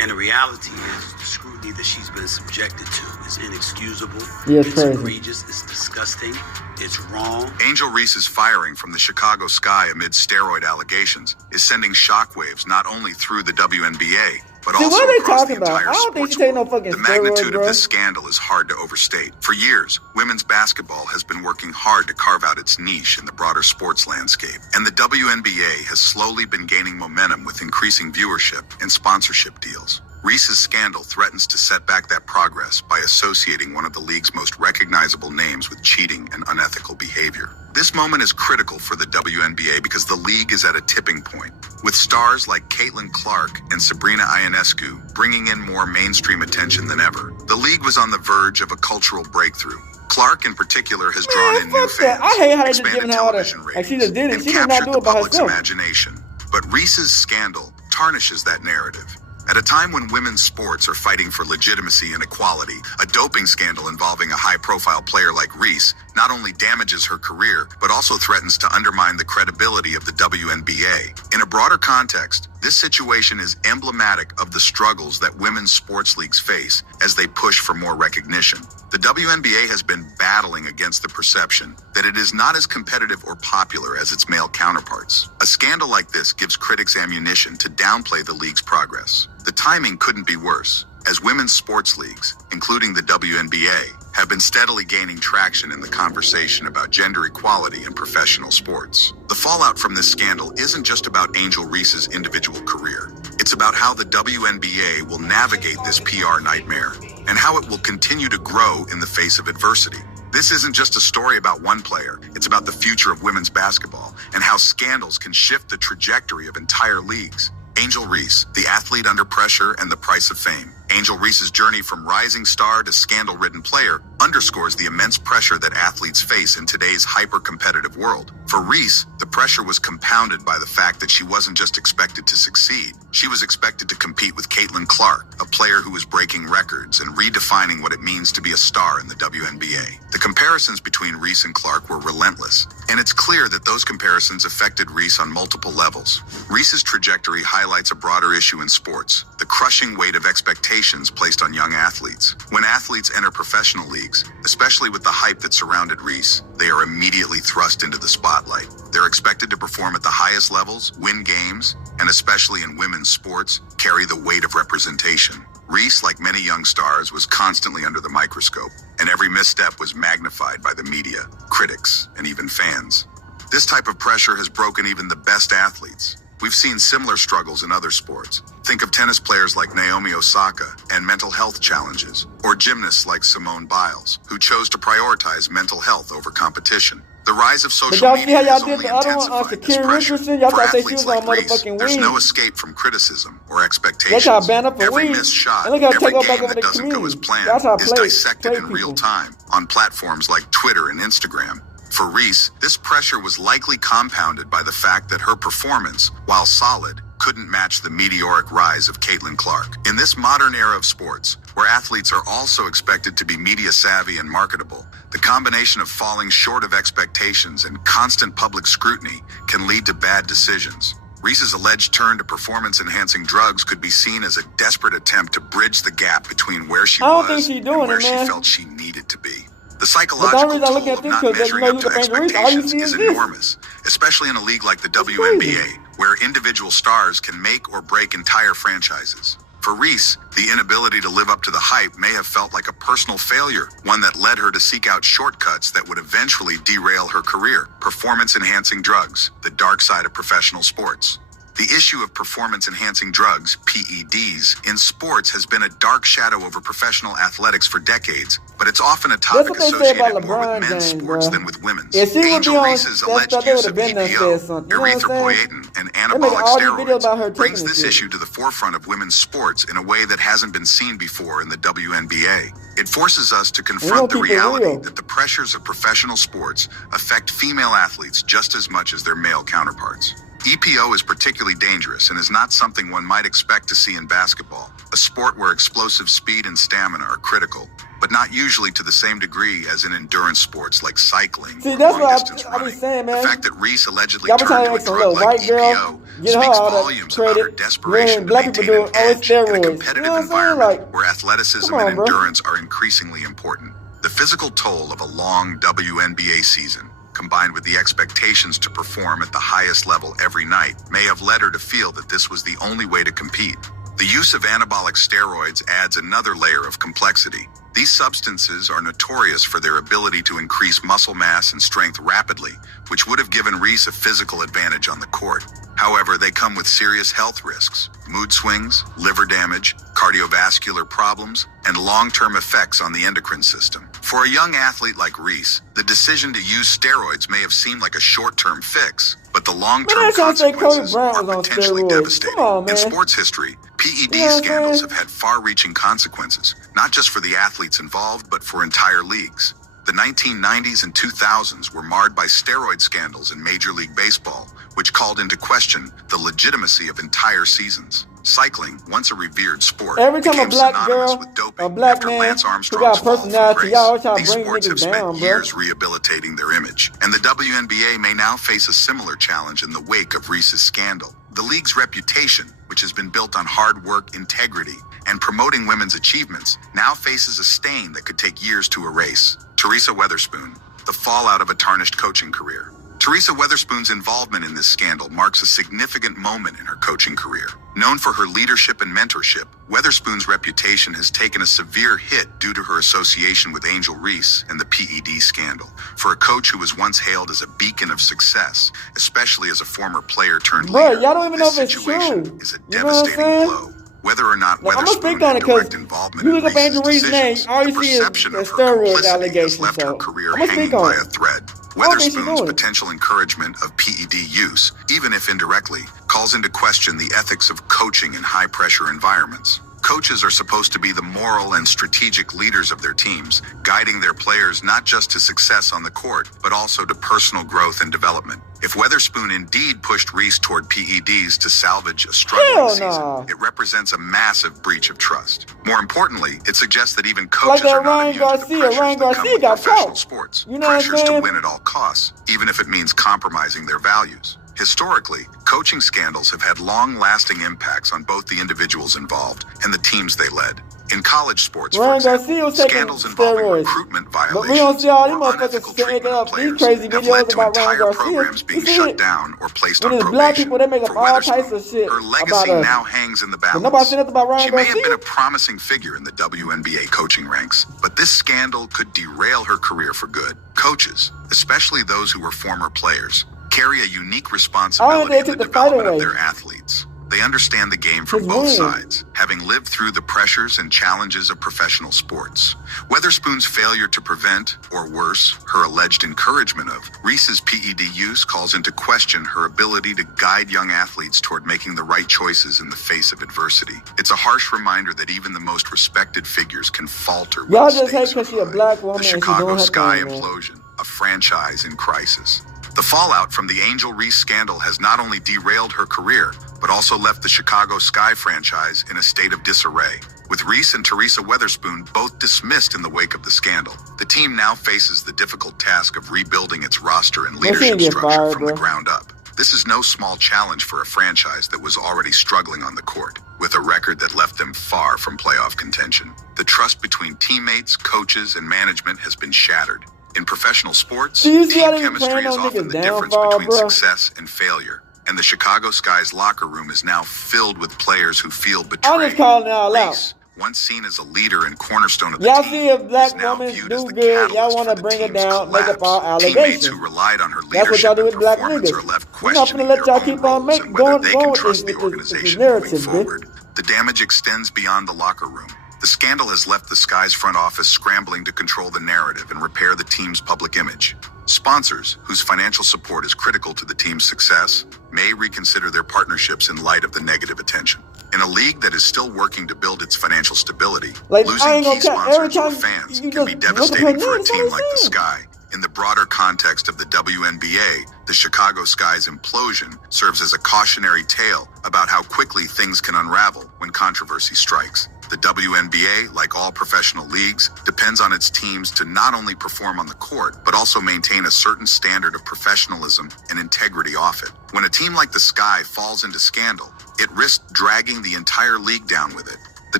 And the reality is, the scrutiny that she's been subjected to is inexcusable. It's egregious. It's disgusting. It's wrong. Angel Reese's firing from the Chicago Sky amid steroid allegations is sending shockwaves not only through the WNBA, but also across the entire sports world. The magnitude of this scandal is hard to overstate. For years, women's basketball has been working hard to carve out its niche in the broader sports landscape, and the WNBA has slowly been gaining momentum with increasing viewership and sponsorship deals. Reese's scandal threatens to set back that progress by associating one of the league's most recognizable names with cheating and unethical behavior. This moment is critical for the WNBA because the league is at a tipping point, with stars like Caitlin Clark and Sabrina Ionescu bringing in more mainstream attention than ever. The league was on the verge of a cultural breakthrough. Clark, in particular, has drawn in new fans, I hate how they just expanded giving her television like she just ratings, did it. and She did not captured do it the by public's herself. imagination. But Reese's scandal tarnishes that narrative. At a time when women's sports are fighting for legitimacy and equality, a doping scandal involving a high-profile player like Reese not only damages her career, but also threatens to undermine the credibility of the WNBA. In a broader context, this situation is emblematic of the struggles that women's sports leagues face as they push for more recognition. The WNBA has been battling against the perception that it is not as competitive or popular as its male counterparts. A scandal like this gives critics ammunition to downplay the league's progress. The timing couldn't be worse, as women's sports leagues, including the WNBA, have been steadily gaining traction in the conversation about gender equality in professional sports. The fallout from this scandal isn't just about Angel Reese's individual career. It's about how the WNBA will navigate this PR nightmare and how it will continue to grow in the face of adversity. This isn't just a story about one player. It's about the future of women's basketball and how scandals can shift the trajectory of entire leagues. Angel Reese, the athlete under pressure and the price of fame. Angel Reese's journey from rising star to scandal-ridden player underscores the immense pressure that athletes face in today's hyper-competitive world. For Reese, the pressure was compounded by the fact that she wasn't just expected to succeed. She was expected to compete with Caitlin Clark, a player who was breaking records and redefining what it means to be a star in the WNBA. The comparisons between Reese and Clark were relentless, and it's clear that those comparisons affected Reese on multiple levels. Reese's trajectory highlights a broader issue in sports, the crushing weight of expectations placed on young athletes. When athletes enter professional leagues, especially with the hype that surrounded Reese, they are immediately thrust into the spotlight. They're expected to perform at the highest levels, win games, and especially in women's sports, carry the weight of representation. Reese, like many young stars, was constantly under the microscope, and every misstep was magnified by the media, critics, and even fans. This type of pressure has broken even the best athletes. We've seen similar struggles in other sports. Think of tennis players like Naomi Osaka and mental health challenges, or gymnasts like Simone Biles, who chose to prioritize mental health over competition. The rise of social media has only intensified this pressure. For athletes like Reese, there's no escape from criticism or expectations. Every missed shot, every game that doesn't go as planned is dissected in real time on platforms like Twitter and Instagram. For Reese, this pressure was likely compounded by the fact that her performance, while solid, couldn't match the meteoric rise of Caitlin Clark. In this modern era of sports, where athletes are also expected to be media savvy and marketable, the combination of falling short of expectations and constant public scrutiny can lead to bad decisions. Reese's alleged turn to performance-enhancing drugs could be seen as a desperate attempt to bridge the gap between where she was and where she felt she needed to be. The psychological toll of not measuring up to expectations is enormous, especially in a league like the WNBA, where individual stars can make or break entire franchises. For Reese, the inability to live up to the hype may have felt like a personal failure, one that led her to seek out shortcuts that would eventually derail her career. Performance-enhancing drugs, the dark side of professional sports. The issue of performance-enhancing drugs, PEDs, in sports has been a dark shadow over professional athletics for decades, but it's often a topic associated more with men's sports than with women's. Angel Reese's alleged use of EPO, erythropoietin, and anabolic steroids brings this issue to the forefront of women's sports in a way that hasn't been seen before in the WNBA. It forces us to confront the reality that the pressures of professional sports affect female athletes just as much as their male counterparts. EPO is particularly dangerous and is not something one might expect to see in basketball, a sport where explosive speed and stamina are critical, but not usually to the same degree as in endurance sports like cycling or long-distance running. The fact that Reese allegedly turned to a drug like EPO speaks volumes about her desperation to maintain an edge in a competitive environment where athleticism and endurance are increasingly important. The physical toll of a long WNBA season, combined with the expectations to perform at the highest level every night, may have led her to feel that this was the only way to compete. The use of anabolic steroids adds another layer of complexity. These substances are notorious for their ability to increase muscle mass and strength rapidly, which would have given Reese a physical advantage on the court. However, they come with serious health risks, mood swings, liver damage, cardiovascular problems, and long-term effects on the endocrine system. For a young athlete like Reese, the decision to use steroids may have seemed like a short-term fix, but the long-term consequences are potentially devastating. In sports history, PED scandals have had far-reaching consequences, not just for the athletes involved, but for entire leagues. The 1990s and 2000s were marred by steroid scandals in Major League Baseball, which called into question the legitimacy of entire seasons. Cycling, once a revered sport, became synonymous with doping after Lance Armstrong's fall from grace. These sports have spent years rehabilitating their image, and the WNBA may now face a similar challenge in the wake of Reese's scandal. The league's reputation, which has been built on hard work, integrity, and promoting women's achievements, now faces a stain that could take years to erase. Teresa Weatherspoon, the fallout of a tarnished coaching career. Teresa Weatherspoon's involvement in this scandal marks a significant moment in her coaching career. Known for her leadership and mentorship, Weatherspoon's reputation has taken a severe hit due to her association with Angel Reese and the PED scandal. For a coach who was once hailed as a beacon of success, especially as a former player turned leader, this situation is a devastating blow. Whether or not Weatherspoon had direct involvement in Reese's decisions, the perception of her complicity has left her career hanging by a thread. Weatherspoon's potential encouragement of PED use, even if indirectly, calls into question the ethics of coaching in high-pressure environments. Coaches are supposed to be the moral and strategic leaders of their teams, guiding their players not just to success on the court, but also to personal growth and development. If Weatherspoon indeed pushed Reese toward PEDs to salvage a struggling season, it represents a massive breach of trust. More importantly, it suggests that even coaches are not immune to the pressures that come with professional sports. Pressures to win at all costs, even if it means compromising their values. Historically, coaching scandals have had long-lasting impacts on both the individuals involved and the teams they led. In college sports, for example, scandals involving recruitment violations or unethical treatment of players have led to entire programs being shut down or placed on probation. For Weatherspoon, her legacy now hangs in the balance. She may have been a promising figure in the WNBA coaching ranks, but this scandal could derail her career for good. Coaches, especially those who were former players, carry a unique responsibility in the development of their athletes. They understand the game from both sides, having lived through the pressures and challenges of professional sports. Weatherspoon's failure to prevent, or worse, her alleged encouragement of, Reese's PED use calls into question her ability to guide young athletes toward making the right choices in the face of adversity. It's a harsh reminder that even the most respected figures can falter when the stakes are high. The Chicago Sky implosion, a franchise in crisis. The fallout from the Angel Reese scandal has not only derailed her career, but also left the Chicago Sky franchise in a state of disarray. With Reese and Teresa Weatherspoon both dismissed in the wake of the scandal, the team now faces the difficult task of rebuilding its roster and leadership structure from the ground up. This is no small challenge for a franchise that was already struggling on the court, with a record that left them far from playoff contention. The trust between teammates, coaches, and management has been shattered. In professional sports, team chemistry is often the difference between success and failure. And the Chicago Sky's locker room is now filled with players who feel betrayed. Reese, once seen as a leader and cornerstone of the team, see a black woman do good, y'all want to bring it down, make up all allegations. Teammates who relied on her leadership and performance are left questioning their own roles and whether they can trust the organization moving forward. The damage extends beyond the locker room. The scandal has left the Sky's front office scrambling to control the narrative and repair the team's public image. Sponsors, whose financial support is critical to the team's success, may reconsider their partnerships in light of the negative attention. In a league that is still working to build its financial stability, losing key sponsors or fans can be devastating for a team like the Sky. In the broader context of the WNBA, the Chicago Sky's implosion serves as a cautionary tale about how quickly things can unravel when controversy strikes. The WNBA, like all professional leagues, depends on its teams to not only perform on the court, but also maintain a certain standard of professionalism and integrity off it. When a team like the Sky falls into scandal, it risks dragging the entire league down with it. The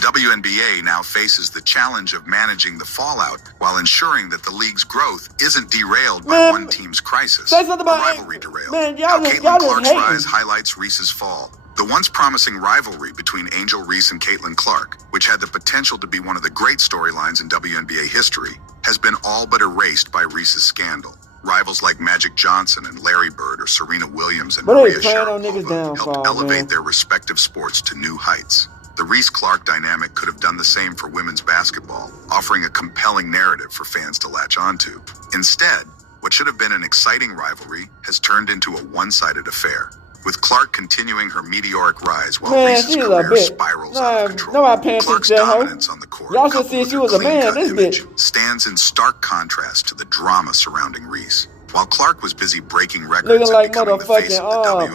WNBA now faces the challenge of managing the fallout while ensuring that the league's growth isn't derailed by one team's crisis. A rivalry derailed. How Caitlin Clark's rise highlights Reese's fall. The once promising rivalry between Angel Reese and Caitlin Clark, which had the potential to be one of the great storylines in WNBA history, has been all but erased by Reese's scandal. Rivals like Magic Johnson and Larry Bird or Serena Williams and Maria Sharapova helped elevate their respective sports to new heights. The Reese-Clark dynamic could have done the same for women's basketball, offering a compelling narrative for fans to latch onto. Instead, what should have been an exciting rivalry has turned into a one-sided affair, with Clark continuing her meteoric rise while Reese's career spirals out of control. Clark's dominance on the court, coupled with her clean-cut image, stands in stark contrast to the drama surrounding Reese. While Clark was busy breaking records and becoming the face of the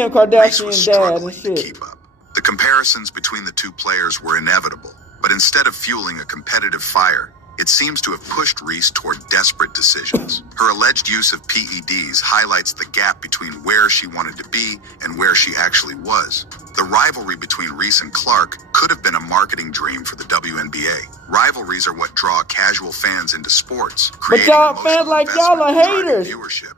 WNBA, Reese was struggling to keep up. The comparisons between the two players were inevitable, but instead of fueling a competitive fire, it seems to have pushed Reese toward desperate decisions. Her alleged use of PEDs highlights the gap between where she wanted to be and where she actually was. The rivalry between Reese and Clark could have been a marketing dream for the WNBA. Rivalries are what draw casual fans into sports. But y'all fans like y'all are haters.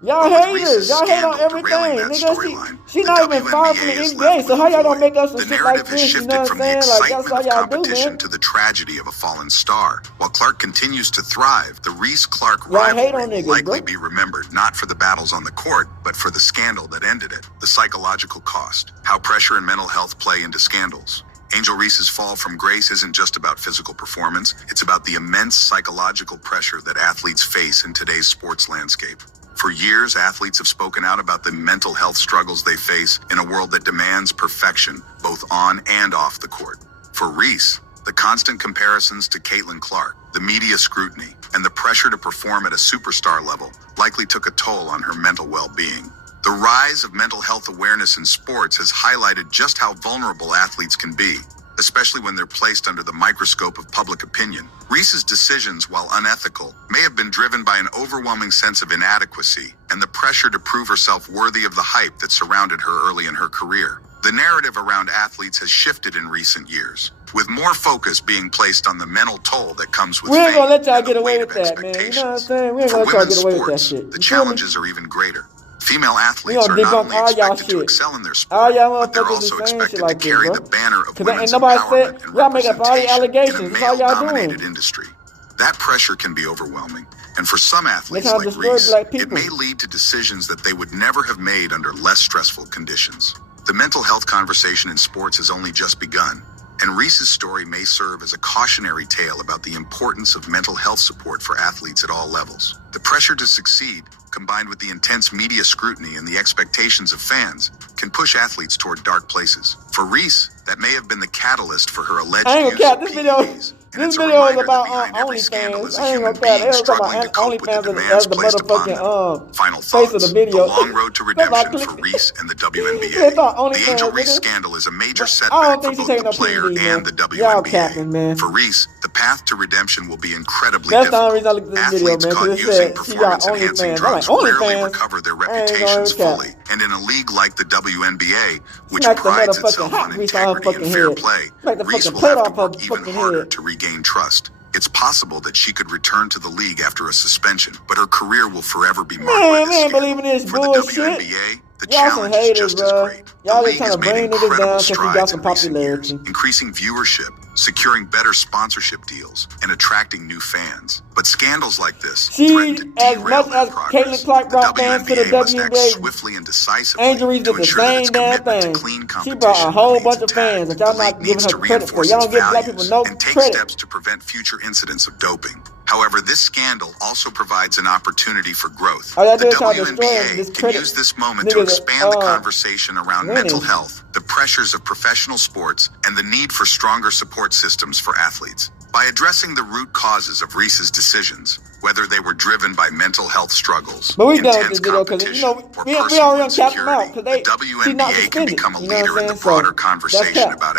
Y'all haters. Y'all hate on everything. Nigga, she not even far from the NBA, so how y'all gonna make us some shit like this? You know what I'm saying? Like, that's how y'all do, man. To the tragedy of a fallen star. While Clark continues to thrive, the Reese-Clark rivalry will likely be remembered not for the battles on the court, but for the scandal that ended it. The psychological cost. How pressure and mental health play into scandals. Angel Reese's fall from grace isn't just about physical performance, it's about the immense psychological pressure that athletes face in today's sports landscape. For years, athletes have spoken out about the mental health struggles they face in a world that demands perfection, both on and off the court. For Reese, the constant comparisons to Caitlin Clark, the media scrutiny, and the pressure to perform at a superstar level likely took a toll on her mental well-being. The rise of mental health awareness in sports has highlighted just how vulnerable athletes can be, especially when they're placed under the microscope of public opinion. Reese's decisions, while unethical, may have been driven by an overwhelming sense of inadequacy and the pressure to prove herself worthy of the hype that surrounded her early in her career. The narrative around athletes has shifted in recent years, with more focus being placed on the mental toll that comes with we ain't gonna fame let y'all and the get away weight with of that, man. You know what I'm expectations. saying? We ain't For gonna let y'all women's get away with that sports, shit. the challenges are even greater. Female athletes gonna are dig not up only all y'all expected to shit. excel in their All sport, y'all but they're motherfuckers be also saying expected shit to like this, carry bro. the banner of Cause women's ain't nobody empowerment said and y'all making up all the representation allegations. in a That's all y'all male-dominated doing. industry. That pressure can be overwhelming, and for some athletes trying to like destroy Reese, black it people. may lead to decisions that they would never have made under less stressful conditions. The mental health conversation in sports has only just begun, and Reese's story may serve as a cautionary tale about the importance of mental health support for athletes at all levels. The pressure to succeed, combined with the intense media scrutiny and the expectations of fans, can push athletes toward dark places. For Reese, that may have been the catalyst for her alleged I ain't use gonna of cap. This video, PEDs. this video is about OnlyFans. I ain't gonna cap. They was talking about OnlyFans as the motherfucking Final face thoughts. of the video. The long road to redemption for Reese and the WNBA. They thought The Angel OnlyFans, Reese nigga. scandal is a major I setback don't for think she both taking the no player PED, man. and the Y'all WNBA. capping, man. For Reese, the path to redemption will be incredibly That's the only difficult. reason I looked at this video, Athletes man, caught because it using said she got performance-enhancing OnlyFans. I'm like, drugs rarely OnlyFans? recover their I ain't reputations gonna cap. fully. And in a league like the WNBA, which Smack the prides motherfucking itself hot on grease on her integrity and fucking fair head. play, Smack the Reese fucking will plate have to off her work even fucking harder head. to regain trust. It's possible that she could return to the league after a suspension, but her career will forever be marked by this Man, scandal. believe in this For the bullshit. WNBA, the Y'all some challenge is haters, just as bro. great. Y'all The just league trying has to made bring niggas incredible down because she got strides some in recent years, popularity. increasing viewership, securing better sponsorship deals, and attracting new fans. But scandals like this threaten to As derail much that as progress. Caitlin Clark The brought fans to the WNBA must act WNBA, swiftly and decisively Angel Reese to did the ensure that its same damn commitment to thing. clean She competition brought a whole remains bunch of intact. fans that y'all The league not giving needs her to credit for. reinforce Y'all its don't give black people values no and take credit. steps to prevent future incidents of doping. However, this scandal also provides an opportunity for growth. All y'all The do is try to destroy WNBA and can discredit use this moment to niggas expand the conversation around mental winning. health, the pressures of professional sports, and the need for stronger support systems for athletes. By addressing the root causes of Reese's decisions, whether they were driven by mental health struggles, But we done with intense this video because competition, or we personal already cap them insecurity, out because the she's not WNBA can suspended. become a You know what leader I'm in the saying? broader So, conversation that's about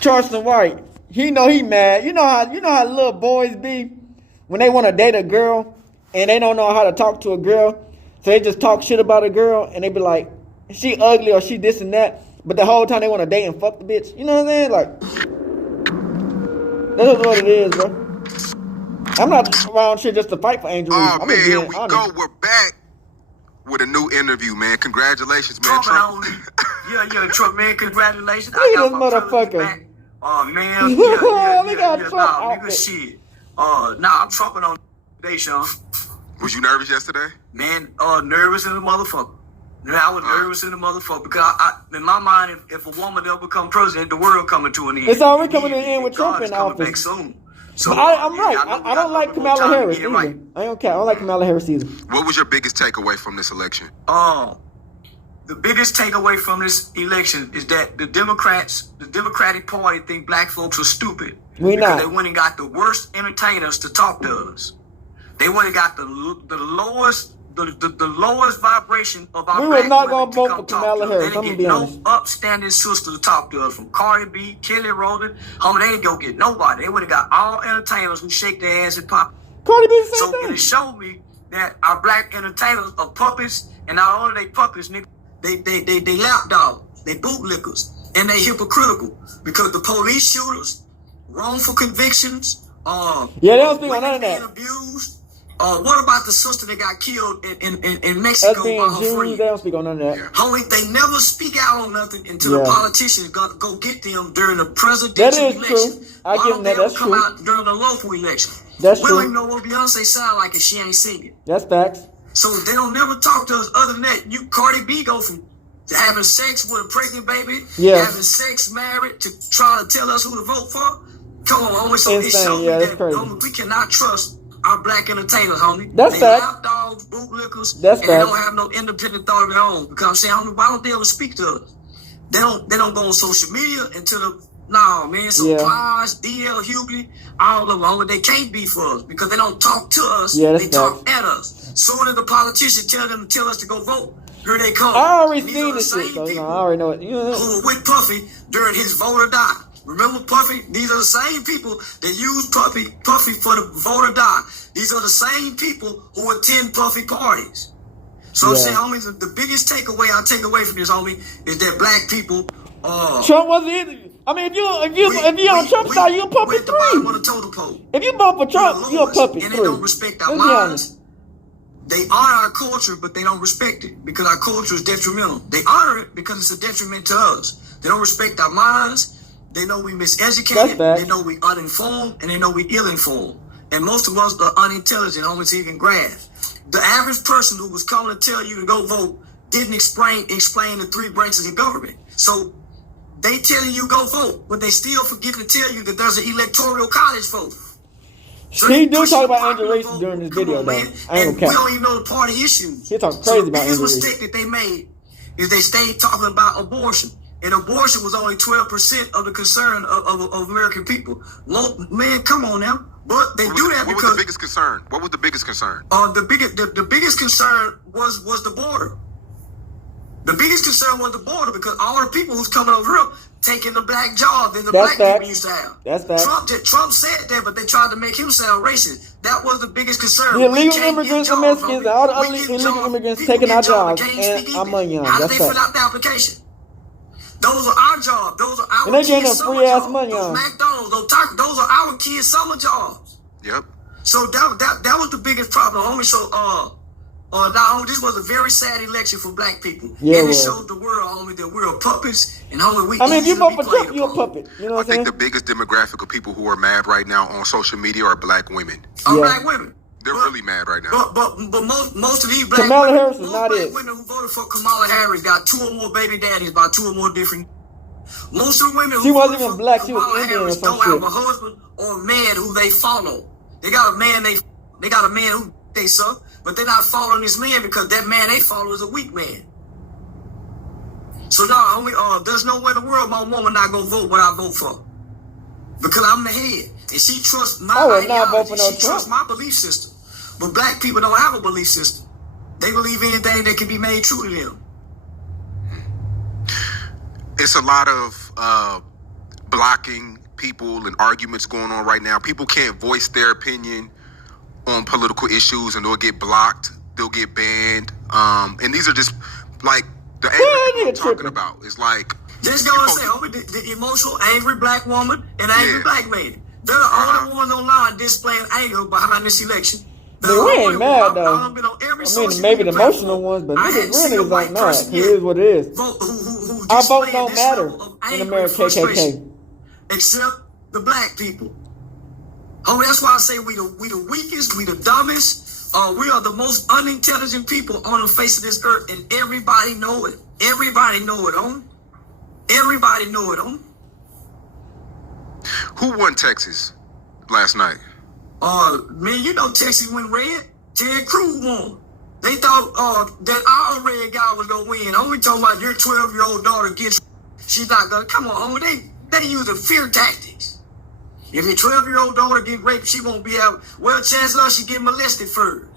Charleston White, he know he mad. You know how little boys be when they want to date a girl and they don't know how to talk to a girl, so they just talk shit about a girl and they be like, she ugly or she this and that, but the whole time they want to date and fuck the bitch. You know what I'm saying? Like, that's what it is, bro. I'm not around shit just to fight for Angel Reese. Oh, man, here we go. We're back with a new interview, man. Congratulations, man. Trump. Trump, man. Congratulations. Look at this motherfucker. Oh, man. Look at Trump outfit. Shit. I'm trumping on today, Sean. Was you nervous yesterday? Man, nervous in the motherfucker. I was nervous in the motherfucker because in my mind, if a woman ever become president, the world coming to an end. It's already coming to an end with Trump in office. Back soon. So I'm right. I don't like Kamala Harris either. Right. I don't care. I don't like Kamala Harris either. What was your biggest takeaway from this election? The biggest takeaway from this election is that the Democratic Party think black folks are stupid. They went and got the worst entertainers to talk to us. They went and got the lowest vibration of our black women. We were not going to vote for Kamala Harris. I'm going to be honest. No upstanding sister to talk to us, from Cardi B, Kelly Rowland. Homie, they didn't go get nobody. They would have got all entertainers who shake their ass and pop. Cardi B the same thing. It showed me that our black entertainers are puppets, and not only they puppets, nigga, they lapdogs, they bootlickers, and they hypocritical because the police shooters, wrongful convictions, they don't speak on none of that. Abused. What about the sister that got killed in Mexico by her friend? They don't speak on none of that. Homie, they never speak out on nothing until the politicians go get them during the presidential election. That is true. I give them that. That's true. Come out during the local election. That's we true. don't even know what Beyonce sound like if she ain't singing. That's facts. So they don't never talk to us other than that. Cardi B go from having sex with a pregnant baby, having sex married, to trying to tell us who to vote for. Come on, homie. So it showed me that we cannot trust are black entertainers, homie. That's they fact. lap dogs, bootlickers, That's and fact. they don't have no independent thought of their own. Because I'm saying, homie, why don't they ever speak to us? They don't go on social media until man. So Plies, DL, Hughley, all of them, homie, they can't be for us because they don't talk to us. They talk at us. Soon as the politicians tell us to go vote, here they come. I already seen this shit, so I already know it. Who were with Puffy during his vote or die. Remember Puffy? These are the same people that use Puffy for the vote or die. These are the same people who attend Puffy parties. So I'm saying, homie, the biggest takeaway I take away from this, homie, is that black people Trump wasn't either. I mean, if you on Trump's side, you a puppet 3. If you vote for Trump, you a puppet 3. And they don't respect our minds. They honor our culture, but they don't respect it because our culture is detrimental. They honor it because it's a detriment to us. They don't respect our minds. They know we miseducated. They know we uninformed, and they know we ill-informed. And most of us are unintelligent, almost even grasp. The average person who was coming to tell you to go vote didn't explain the 3 branches of government. So they telling you go vote, but they still forget to tell you that there's an electoral college vote. So he do talk about Angel Reese during this video, though. And we don't even know the party issues. He talking crazy about Angel Reese. The biggest mistake that they made is they stayed talking about abortion. And abortion was only 12% of the concern of American people. Man, come on now. But they do that because... What was the biggest concern? What was the biggest concern? The biggest concern was the border. The biggest concern was the border because all the people who's coming over here taking the black job that the black people used to have. That's fact. Trump said that, but they tried to make him sound racist. That was the biggest concern. The illegal immigrants and Mexicans, all the illegal immigrants taking our jobs and our money on. How did they fill out the application? Those are our jobs. Those are our and they getting kids' free summer ass jobs. money Those on. McDonald's, those tacos, those are our kids' summer jobs. Yep. So that was the biggest problem, homie. So now this was a very sad election for black people. Yeah, and it showed the world, homie, that we're puppets and homie we. I mean, if you vote for Trump, you're a puppet. You know what I'm saying? I think the biggest demographic of people who are mad right now on social media are black women. Black women. They're really mad right now. But most of these black Kamala women, Harris is not it. Women who voted for Kamala Harris got 2 or more baby daddies by 2 or more different. Most of the women she who wasn't voted even for black. She Kamala was Indian or Harris some don't shit. have a husband or a man who they follow. They got a man they got a man who they suck, but they're not following this man because that man they follow is a weak man. So homie, there's no way in the world my woman not gonna vote what I vote for. Because I'm the head. And she trusts my ideology. She trusts my belief system. But black people don't have a belief system. They believe anything that can be made true to them. It's a lot of blocking people and arguments going on right now. People can't voice their opinion on political issues and they'll get blocked. They'll get banned. And these are just like the anger I'm talking about. It's like... Just gonna say, the emotional, angry black woman and angry black man. They're the only ones online displaying anger behind this election. We ain't mad though. I mean, maybe the emotional ones, but niggas really is like mad. It is what it is. Our vote don't matter in America, KKK. Except the black people. Homie, that's why I say we the weakest, we the dumbest. We are the most unintelligent people on the face of this earth, and everybody know it. Everybody know it, homie. Everybody know it, homie. Who won Texas last night? Man, you know Texas went red. Ted Cruz won. They thought that our red guy was gonna win. Homie talking about your 12-year-old daughter gets. She's not gonna come on, homie. They using fear tactics. If your 12-year-old daughter get raped, she won't be out. Well, chances are she get molested first.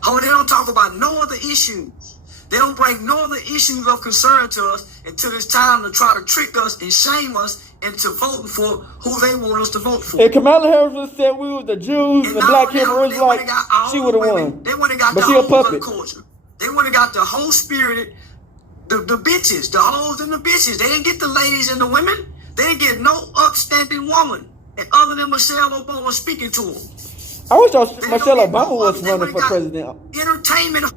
Homie, they don't talk about no other issues. They don't bring no other issues of concern to us until it's time to try to trick us and shame us into voting for who they want us to vote for. If Kamala Harris would have said we were the Jews and the black Hebrew Israelites, she would have won. They would have got but the she a hoes puppet. of the culture. They would have got the whole spirited, the bitches, the hoes and the bitches. They didn't get the ladies and the women. They didn't get no upstanding woman, and other than Michelle Obama speaking to them. I wish Michelle Obama was running for president. Entertainment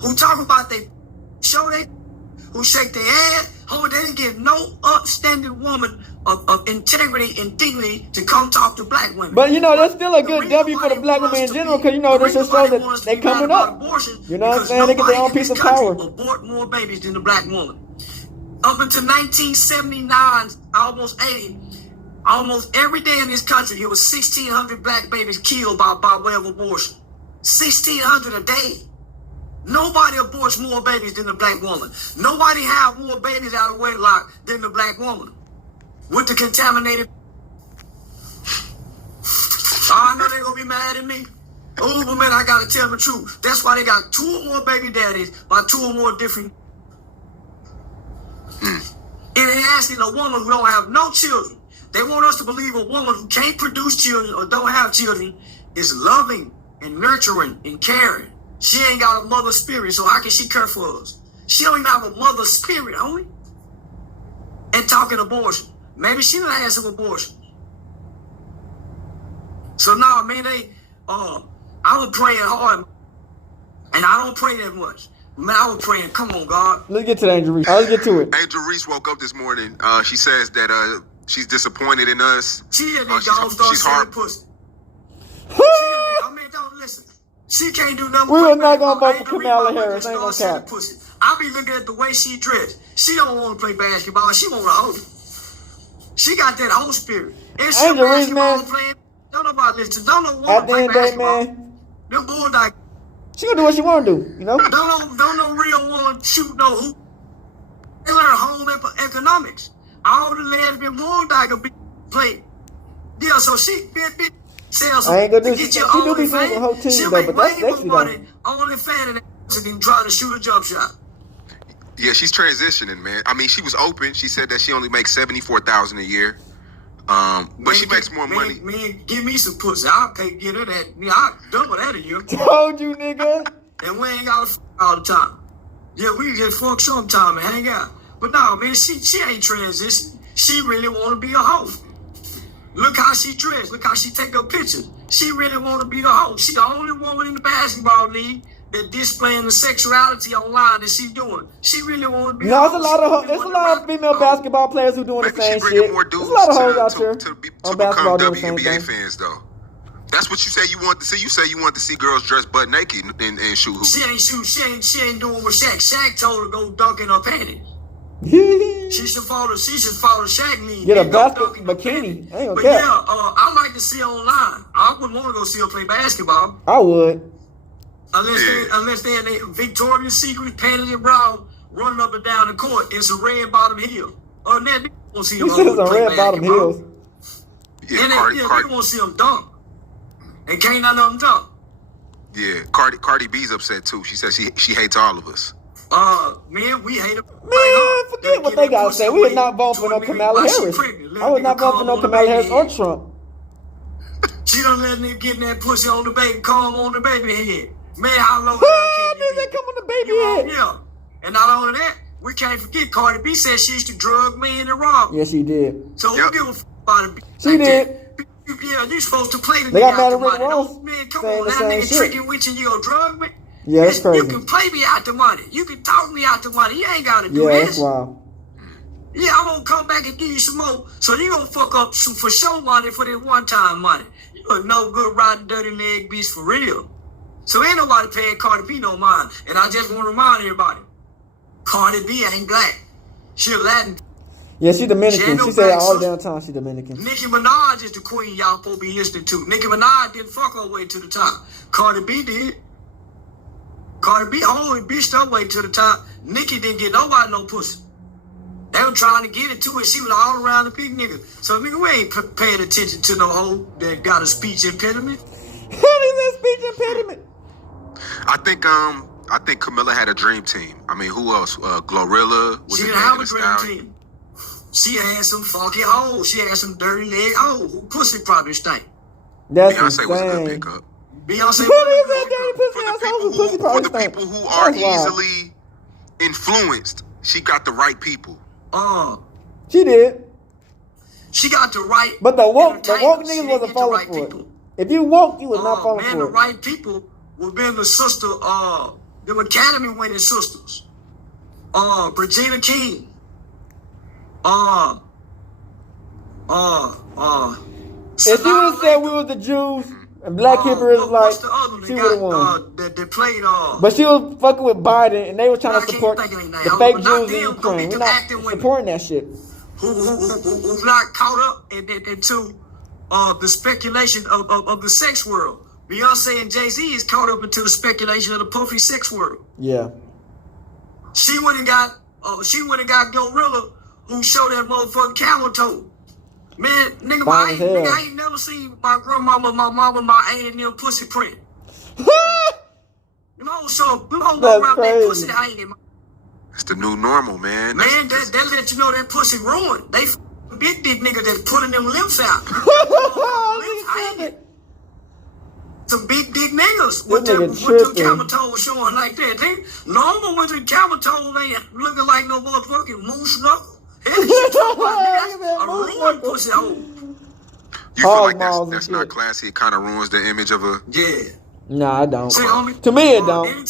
who talk about they show they who shake their ass. Homie, they didn't get no upstanding woman of integrity and dignity to come talk to black women. But you know, that's still a good W for the black women in general, because you know, this just shows that they coming up. You know what I'm saying? They get their own piece of power. Abort more babies than the black woman. Up until 1979, almost 80, Almost every day in this country, there was 1,600 black babies killed by way of abortion. 1,600 a day. Nobody aborts more babies than the black woman. Nobody have more babies out of wedlock than the black woman. With the contaminated. I know they're going to be mad at me. Oh, but man, I got to tell the truth. That's why they got 2 or more baby daddies by 2 or more different. And they're asking a woman who don't have no children. They want us to believe a woman who can't produce children or don't have children is loving and nurturing and caring. She ain't got a mother spirit, so how can she care for us? She don't even have a mother spirit, homie. And talking abortion. Maybe she done had some abortion. So now, man, I was praying hard, and I don't pray that much. Man, I was praying, come on, God. Let's get to the Angel Reese. Let's get to it. Angel Reese woke up this morning. She says that she's disappointed in us. She just need to start selling pussy. I mean, don't listen. She can't do nothing. We are not going to vote for Kamala Harris. Ain't no cap. I be looking at the way she dressed. She don't want to play basketball. She want to hold it. She got that whole spirit. If she Angel Reese, man. Playing, don't nobody listen. Don't know at the end of the day, basketball. man. Them Bulldogs. She gonna do what she wanna do, you know? Don't no real woman shoot no hoop. They learn home economics. All the lesbian Bulldogs will be played. Yeah, so she been sells. I ain't gonna do she do be doing the whole team though, but that's sexy though. Only fan and then trying to shoot a jump shot. Yeah, she's transitioning, man. I mean, she was open. She said that she only makes $74,000 a year. But she makes more money. Man, give me some pussy. I'll get her that. I'll double that a year. Told you, nigga. And we ain't got to all the time. Yeah, we just fuck sometime and hang out. But no, man, she ain't transitioning. She really want to be a hoe. Look how she dressed. Look how she take her pictures. She really want to be the hoe. She the only woman in the basketball league that displaying the sexuality online that she doing. She really want to be. No, it's a lot of female basketball players who doing the same shit. There's a lot of hoes out there to become WNBA fans, though. That's what you say you want to see. You say you want to see girls dressed butt naked and shoot hoops. She ain't doing what Shaq. Shaq told her to go dunk in her panties. She should follow Shaq lead. Get a basket bikini. I ain't but yeah, I like to see her online. I wouldn't want to go see her play basketball. I would. Unless they're in a Victoria's Secret panties and bra running up and down the court. It's a red bottom heel. Other than that, you won't see them play red bottom heels. Yeah, and you won't see them dunk. And can't none of them dunk. Yeah, Cardi B's upset too. She says she hates all of us. Man, we hate them. Man, forget what they gotta say. We are not voting for no Kamala Harris. I was not voting for no Kamala Harris or Trump. She done let nigga get that pussy on the baby, calm on the baby head. Man, how low does that come on the baby head? Yeah. And not only that, we can't forget Cardi B said she used to drug me and rob me. Yes, she did. So who give a f about it? She did. Yeah, you supposed to play the they got mad at Rick Ross. Man, come on, that nigga tricking with you, you gonna drug me? Yeah, that's crazy. You can play me out the money. You can talk me out the money. You ain't gotta do this. Yeah, that's wild. Yeah, I'm gonna come back and give you some more. So you gonna fuck up some for show money for that one-time money. You a no good riding dirty leg beast for real. So ain't nobody paying Cardi B no mind. And I just want to remind everybody, Cardi B ain't black. She Latin. Yeah, she Dominican. She said all the damn time she Dominican. Nicki Minaj is the queen y'all supposed to be listening to. Nicki Minaj didn't fuck her way to the top. Cardi B did. Cardi B only bitched her way to the top. Nicki didn't get nobody no pussy. They were trying to get it to her. She was all around the big nigga. So nigga, we ain't paying attention to no hoe that got a speech impediment. What is that speech impediment? I think Camilla had a dream team. I mean, who else? Glorilla. She didn't have a dream team. She had some funky hoes. She had some dirty leg hoes. Who pussy probably stink. That's Beyonce insane. was a good pickup. Beyonce for the people who are easily influenced, she got the right people. She did. She got the right. But the woke niggas wasn't falling for it. If you woke, you was not falling for it. The right people would be the sister, the Academy winning sisters. Regina King. If you would have said we was the Jews and Black Hebrew Israelites, she would have won. That played, but she was fucking with Biden and they were trying to support the fake Jews in Ukraine. We're not supporting that shit. who's not caught up into the speculation of the sex world. Beyonce and Jay-Z is caught up into the speculation of the puffy sex world. Yeah. She went and got Gorilla, who showed that motherfucking camel toe. Man, nigga, I ain't never seen my grandmama, my mama, my aunt, and them pussy print. Them hoes go around that pussy hanging. It's the new normal, man. Man, that let you know that pussy ruined. They big dick niggas that's pulling them limbs out. Some big dick niggas with them camel toes showing like that. They normal with the camel toes ain't looking like no motherfucking moose knuckle. You feel like that's not classy? It kind of ruins the image of a... Yeah. Nah, I don't. To me, it don't. If you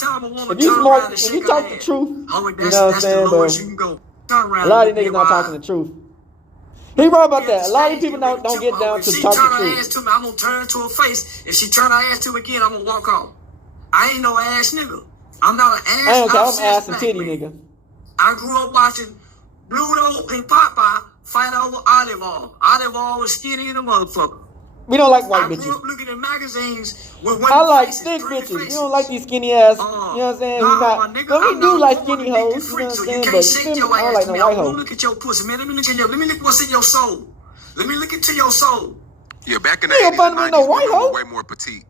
talk the truth, you know what I'm saying? But a lot of these niggas not talking the truth. He right about that. A lot of these people don't get down to talk the truth. Ass to me, I'm gonna turn to her face. If she turn her ass to me again, I'm gonna walk off. I ain't no ass nigga. I'm not an ass. I'm ass and titty nigga. I grew up watching Bluto and Popeye fight over Olive Oil. Olive Oil was skinny in a motherfucker. We don't like white bitches. I grew up looking at magazines with I like thick bitches. You don't like these skinny ass. You know what I'm saying? We do like skinny hoes. You know what I'm saying? But I don't like no white hoes. Look at your pussy, man. Let me look what's in your soul. Let me look into your soul. Yeah, back in the 80s and 90s, women were way more petite.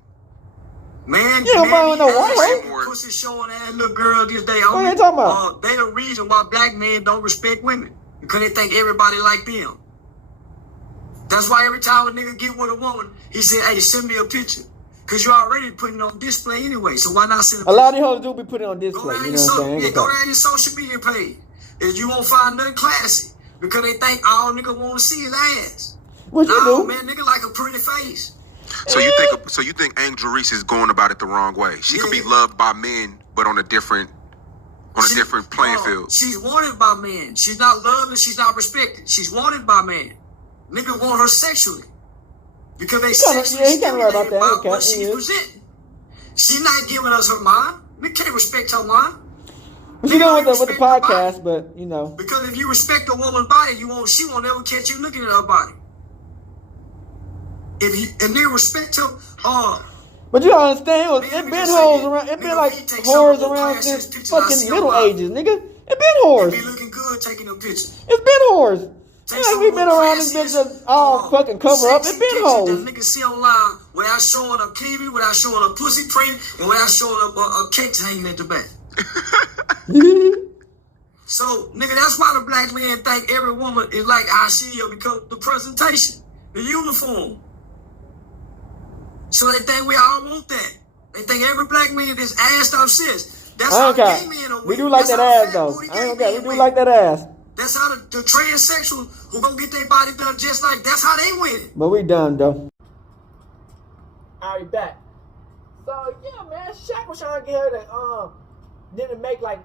Man, you don't find no white hoe. Pussy showing ass little girl this day. What are you talking about? They the reason why black men don't respect women. Because they think everybody like them. That's why every time a nigga get with a woman, he said, hey, send me a picture. Because you're already putting it on display anyway. So why not send a picture? A lot of these hoes do be putting it on display. You know what I'm saying? Yeah, go around your social media page. And you won't find nothing classy. Because they think all nigga want to see his ass. What you do? Man, nigga like a pretty face. So you think Angel Reese is going about it the wrong way? She could be loved by men, but on a different playing field. She's wanted by men. She's not loved and she's not respected. She's wanted by men. Niggas want her sexually. Because they sexually stimulated by what she's presenting. She's not giving us her mind. We can't respect her mind. She going with the podcast, but you know. Because if you respect a woman's body, she won't ever catch you looking at her body. And they respect her. But you don't understand, it been hoes around. It been like whores around since fucking Middle Ages, nigga. It been whores. Be looking good taking them pictures. It's been whores. Yeah, we been around this bitch just all fucking cover up. It been hoes. That niggas see online without showing a cleavage, without showing a pussy print, and without showing a cake hanging at the back. So, nigga, that's why the black man think every woman is like I see her because the presentation, the uniform. So they think we all want that. They think every black man is assed up sis. That's how the gay men are. We do like that ass though. I ain't got. We do like that ass. That's how the transsexual who gonna get their body done just like that's how they win. But we done though. Alright, back. So yeah, man, Shaq was trying to get her to didn't make like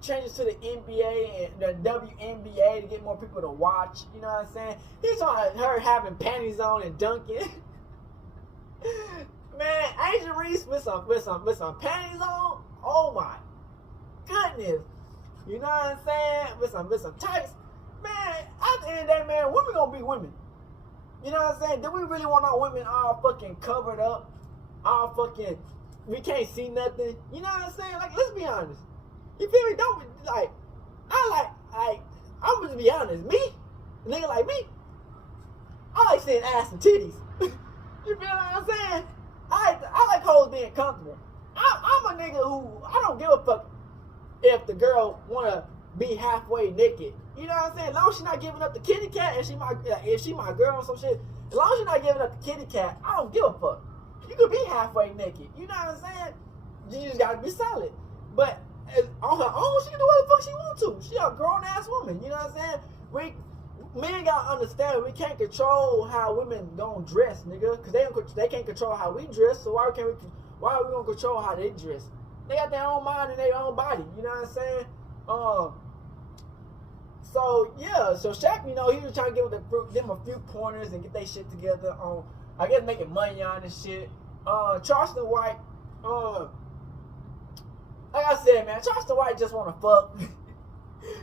changes to the NBA and the WNBA to get more people to watch. You know what I'm saying? He's on her having panties on and dunking. Man, Angel Reese with some panties on. Oh my goodness. You know what I'm saying? With some tights. Man, at the end of the day, man, women gonna be women. You know what I'm saying? Do we really want our women all fucking covered up? All fucking, we can't see nothing. You know what I'm saying? Like, let's be honest. You feel me? Don't, like, I'm gonna be honest. Me, a nigga like me, I like seeing ass and titties. You feel what I'm saying? I like hoes being comfortable. I'm a nigga who, I don't give a fuck if the girl wanna be halfway naked. You know what I'm saying? As long as she's not giving up the kitty cat and if she my girl or some shit, as long as she's not giving up the kitty cat, I don't give a fuck. You could be halfway naked. You know what I'm saying? You just gotta be solid. But on her own, she can do what the fuck she want to. She a grown ass woman. You know what I'm saying? Men gotta understand we can't control how women gon' dress, nigga. Cause they can't control how we dress. So why are we gonna control how they dress? They got their own mind and their own body. You know what I'm saying? So yeah. So Shaq, you know, he was trying to give them a few pointers and get their shit together on, I guess, making money on this shit. Charleston White, like I said, man, Charleston White just wanna fuck.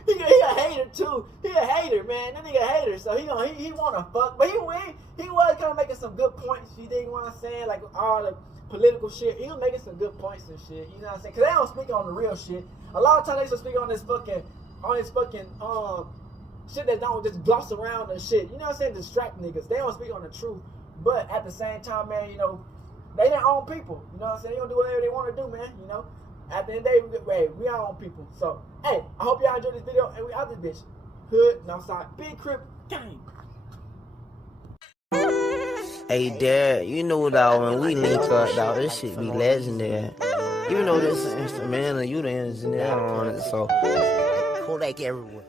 He a hater too. He a hater, man. That nigga a hater. So he wanna fuck, but he was kind of making some good points. You dig what I'm saying? Like all the political shit. He was making some good points and shit. You know what I'm saying? Cause they don't speak on the real shit. A lot of times they just speak on this fucking shit that don't just gloss around and shit. You know what I'm saying? Distract niggas. They don't speak on the truth. But at the same time, man, you know, they their own people. You know what I'm saying? They gonna do whatever they want to do, man. You know. At the end of the day, we our own people. So, hey, I hope y'all enjoyed this video. And we out this bitch. Hood, Northside, Big Crip, gang. Hey, Dad, you know, dog, when we link up, dog, this shit be legendary. You know this instrumental, you the engineer on it, so Kodak everywhere.